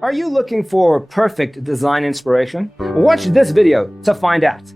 Are you looking for perfect design inspiration? Watch this video to find out.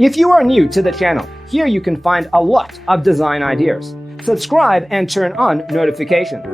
If you are new to the channel, here you can find a lot of design ideas. Subscribe and turn on notifications.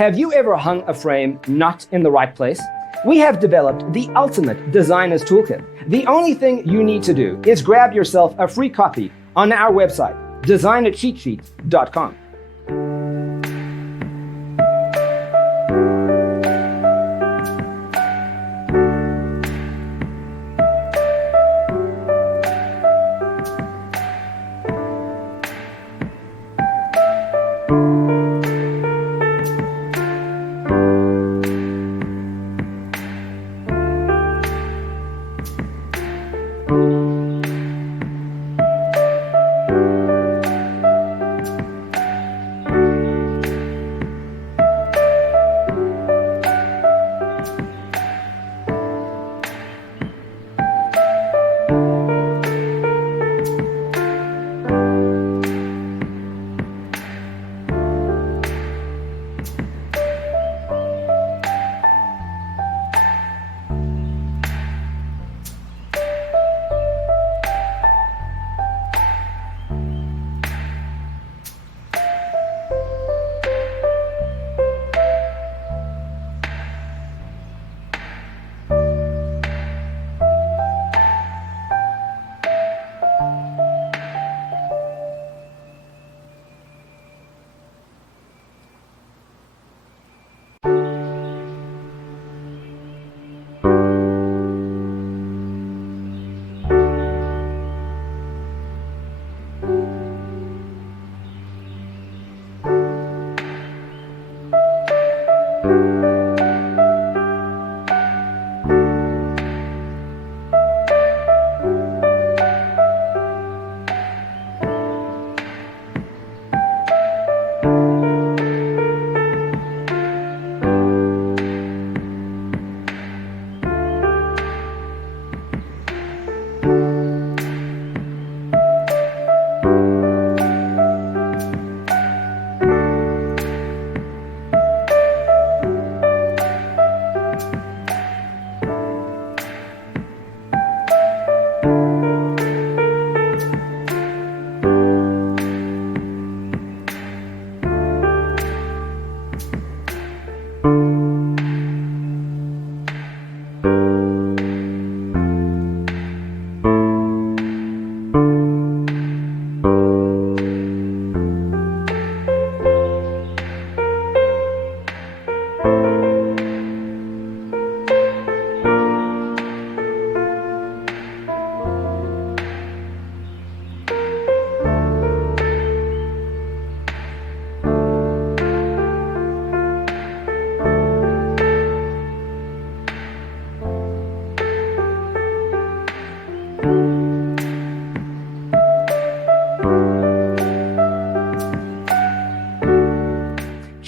Have you ever hung a frame not in the right place? We have developed the ultimate designer's toolkit. The only thing you need to do is grab yourself a free copy on our website, designercheatsheet.com.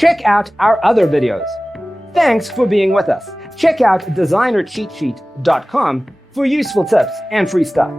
Check out our other videos. Thanks for being with us. Check out designercheatsheet.com for useful tips and free stuff.